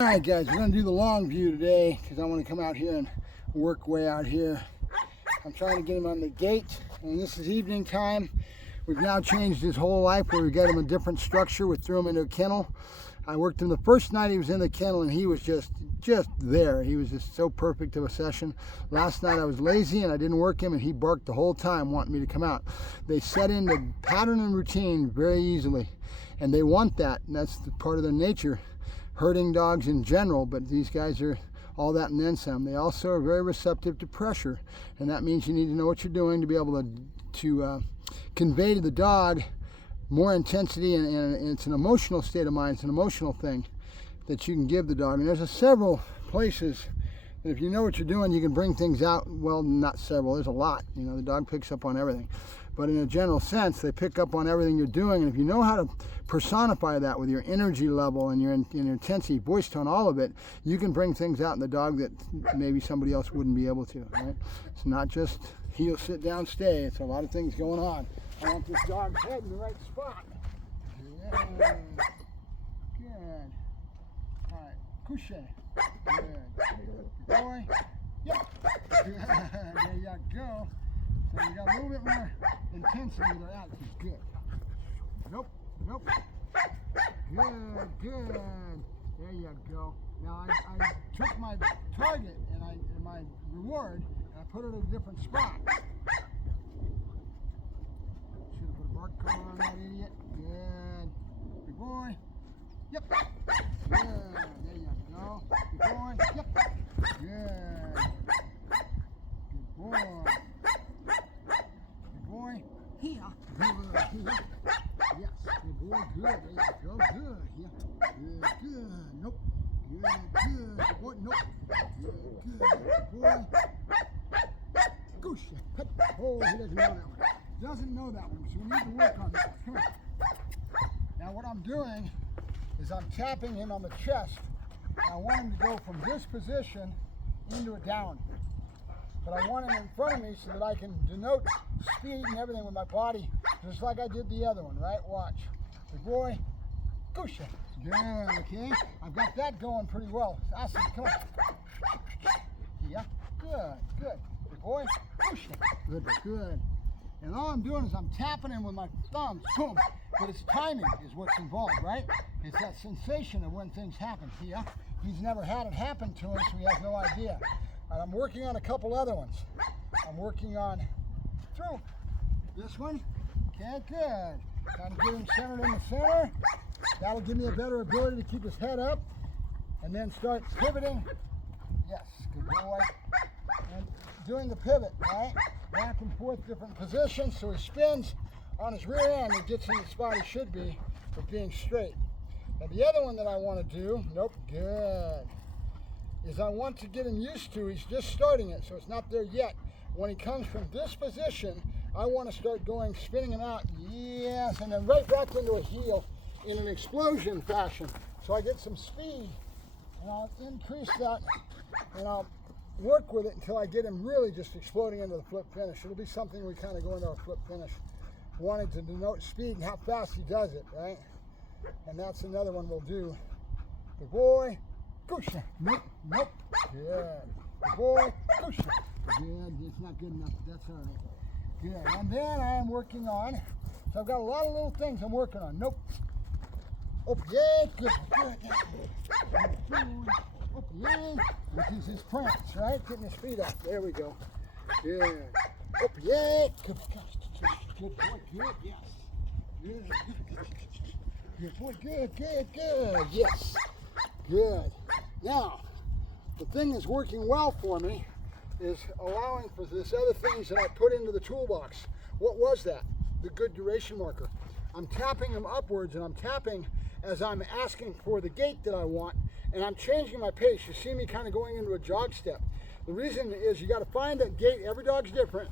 Alright guys, we're going to do the long view today because I want to come out here and work way out here. I'm trying to get him on the gate, and this is evening time. We've now changed his whole life where we got him a different structure. We threw him into a kennel. I worked him the first night he was in the kennel and he was just there. He was just so perfect of a session. Last night I was lazy and I didn't work him and he barked the whole time wanting me to come out. They set in the pattern and routine very easily, and they want that, and that's the part of their nature. Herding dogs in general, but these guys are all that and then some. They also are very receptive to pressure, and that means you need to know what you're doing to be able to convey to the dog more intensity, and it's an emotional state of mind. It's an emotional thing that you can give the dog, and there's several places that if you know what you're doing, you can bring things out. Well, not several, there's a lot. You know, the dog picks up on everything, but in a general sense, they pick up on everything you're doing, and if you know how to personify that with your energy level and your intensity, voice tone, all of it, you can bring things out in the dog that maybe somebody else wouldn't be able to, right? It's not just heel, sit down, stay. It's a lot of things going on. I want this dog's head in the right spot. Good. Good. All right. Couche. Good. Good boy. Yep. Good. There you go. So you got a little bit more intensity with that. This is good. Nope. Nope. Good. Good. There you go. Now I took my target and my reward and I put it in a different spot. Should have put a bark collar on that idiot. Good. Good boy. Yep. Good. There you go. Good boy. Yep. Good. Good boy. Good boy. Here. Good. Here. Yes. Good boy. Good. There you go. Good. Here. Good. Good. Nope. Good. Good. Good boy. Nope. Good. Good. Good boy. Goose. Oh, he doesn't know that one. Doesn't know that one, so we need to work on that. Come on. Now what I'm doing is I'm tapping him on the chest. I want him to go from this position into a down. But I want him in front of me so that I can denote speed and everything with my body, just like I did the other one, right? Watch. Good boy. Goose. Good, okay? I've got that going pretty well. Awesome, come on. Yeah, good, good. Good boy. Goose. Good, good. And all I'm doing is I'm tapping him with my thumbs, boom. But it's timing is what's involved, right? It's that sensation of when things happen. Yeah, he's never had it happen to him, so he has no idea. And I'm working on a couple other ones. I'm working on through this one. Okay, good. Trying to get him centered in the center. That'll give me a better ability to keep his head up and then start pivoting. Yes, good boy. And doing the pivot, right? Back and forth, different positions, so he spins on his rear end and gets in the spot he should be for being straight. Now the other one that I want to do, nope, good, is I want to get him used to, he's just starting it, so it's not there yet. When he comes from this position, I want to start going, spinning him out, yes, and then right back into a heel in an explosion fashion. So I get some speed, and I'll increase that, and I'll work with it until I get him really just exploding into the flip finish. It'll be something we kind of go into a flip finish, wanting to denote speed and how fast he does it, right? And that's another one we'll do. Good boy. Goose. Nope. Nope. Good. Good boy. Goose. Good. It's not good enough, but that's all right. Good. And then I am working on, so I've got a lot of little things I'm working on. Nope. Oh, yeah. Good. Good. Good. Oh, yeah. Which is his prance, right? Getting his feet up. There we go. Good. Oh, yeah. Good. Good boy. Good. Yes. Good. Good boy. Good. Good. Good. Yes. Good. Now, the thing that's working well for me is allowing for this other things that I put into the toolbox. What was that? The good duration marker. I'm tapping them upwards, and I'm tapping as I'm asking for the gait that I want, and I'm changing my pace. You see me kind of going into a jog step. The reason is you got to find that gait. Every dog's different.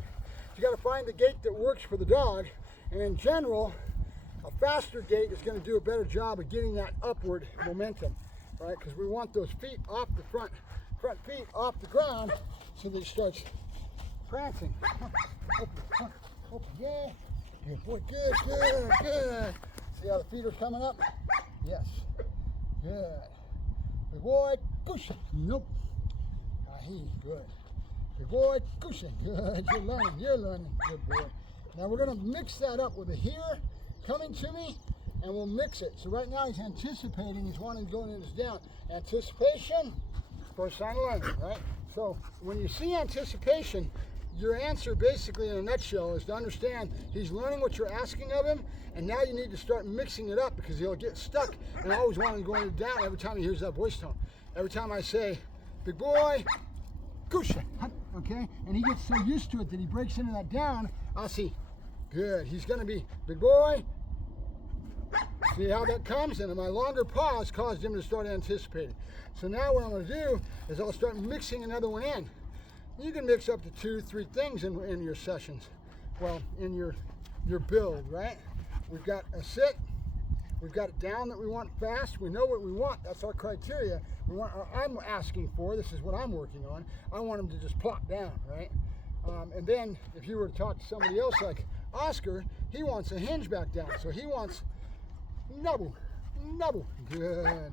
You got to find the gait that works for the dog, and in general, a faster gait is going to do a better job of getting that upward momentum. Right, because we want those feet off the front feet off the ground, so that he starts prancing. Open, yeah, good boy, good, good, good. See how the feet are coming up? Yes, good. Big boy, cushion. Nope. He's good. Big boy, cushion. Good. You're learning. You're learning. Good boy. Now we're going to mix that up with a here coming to me, and we'll mix it. So right now he's anticipating. He's wanting to go in and it's down. Anticipation, first sign of learning, right? So when you see anticipation, your answer basically in a nutshell is to understand he's learning what you're asking of him, and now you need to start mixing it up because he'll get stuck and always wanting to go into down every time he hears that voice tone. Every time I say, big boy, cushion, okay? And he gets so used to it that he breaks into that down, I'll see, good, he's gonna be, big boy, see how that comes? And my longer pause caused him to start anticipating. So now what I'm gonna do is I'll start mixing another one in. You can mix up to 2, 3 things in your sessions. Well, in your build, right? We've got a sit, we've got it down that we want fast, we know what we want, that's our criteria. I'm asking for, this is what I'm working on, I want him to just plop down, right? And then if you were to talk to somebody else like Oscar, he wants a hinge back down, so he wants nubble, good.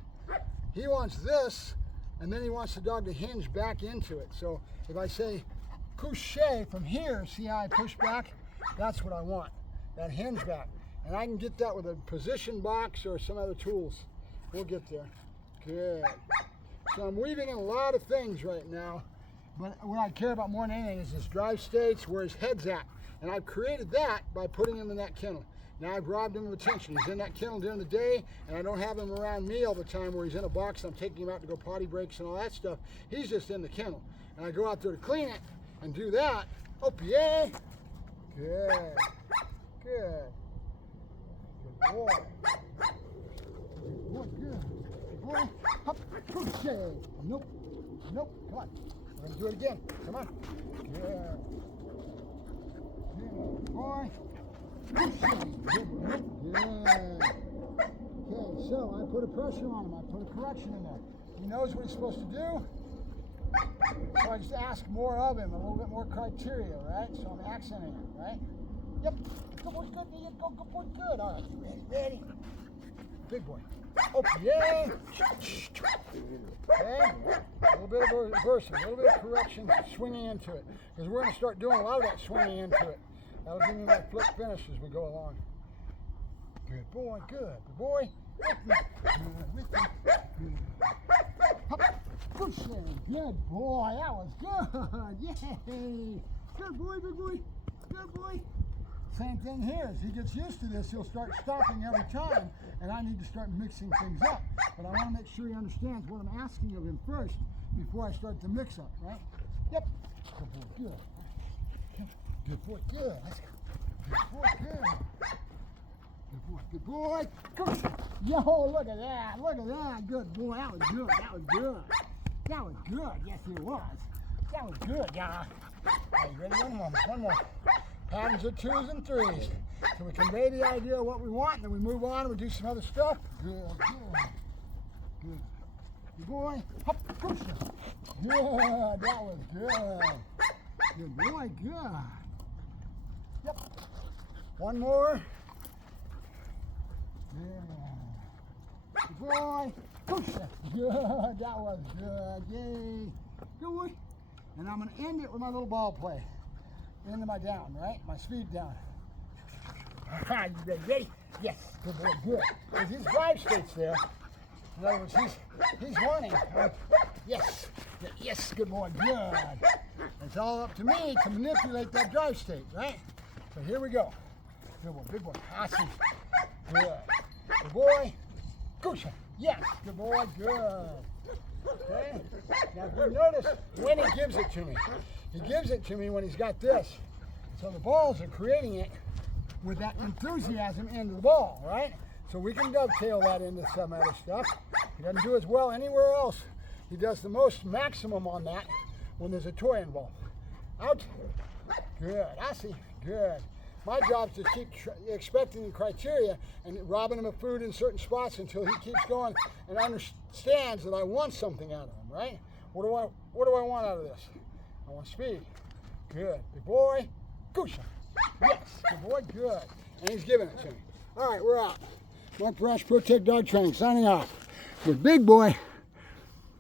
He wants this, and then he wants the dog to hinge back into it. So if I say couche from here, see how I push back? That's what I want, that hinge back. And I can get that with a position box or some other tools. We'll get there. Good. So I'm weaving in a lot of things right now, but what I care about more than anything is his drive states, where his head's at. And I've created that by putting him in that kennel. Now I've robbed him of attention. He's in that kennel during the day, and I don't have him around me all the time where he's in a box and I'm taking him out to go potty breaks and all that stuff. He's just in the kennel. And I go out there to clean it and do that. Oh, yeah. Good. Good. Good boy. Good boy, good. Good boy. Hop, push. Nope. Nope. Come on. We're going to do it again. Come on. Good. Good boy. Good. Okay, so I put a pressure on him. I put a correction in there. He knows what he's supposed to do. So I just ask more of him, a little bit more criteria, right? So I'm accenting it, right? Yep. Good boy, good. There you go. Good boy, good. All right, you ready? Big boy. Oh, yeah. Okay. A little bit of reversing, a little bit of correction, swinging into it. Because we're going to start doing a lot of that swinging into it. That'll give me my flip finish as we go along. Good boy, good. Good boy. With me. With me. Good. Hop. Pushing. Good boy. That was good. Yay. Good boy, big boy. Good boy. Same thing here. As he gets used to this, he'll start stopping every time, and I need to start mixing things up. But I want to make sure he understands what I'm asking of him first before I start the mix up, right? Yep. Good boy, good. Good boy, good. Let's go. Good boy, good. Good boy, good boy. Come on. Yo, look at that. Look at that. Good boy. That was good. That was good. That was good. Yes, it was. That was good, y'all. Are you ready? One more. One more. Patterns are 2s and 3s. So we convey the idea of what we want, and then we move on and we do some other stuff. Good, good. Good. Good boy. Hop, push. Good. That was good. Good boy. Good. Yep. One more. Yeah. Good boy. Push. Good. That was good. Yay. Good boy. And I'm going to end it with my little ball play. Into my down, right? My speed down. You ready? Yes. Good boy. Good. Because his drive state's there. In other words, he's wanting. Yes. Yes. Good boy. Good. It's all up to me to manipulate that drive state, right? So here we go. Good boy. Big boy. I see. Good. Good boy. Cushion. Yes. Good boy. Good. Okay. Now if you notice when he gives it to me. He gives it to me when he's got this. So the balls are creating it with that enthusiasm into the ball, right? So we can dovetail that into some other stuff. He doesn't do as well anywhere else. He does the most maximum on that when there's a toy involved. Out. Good. I see. Good. My job is to keep expecting the criteria and robbing him of food in certain spots until he keeps going and understands that I want something out of him, right? What do I want out of this? I want speed. Good. Good boy. Cushion. Yes. Good boy. Good. And he's giving it to me. All right, we're out. Mark Ferrasci, Protect Dog Training, signing off with Big Boy.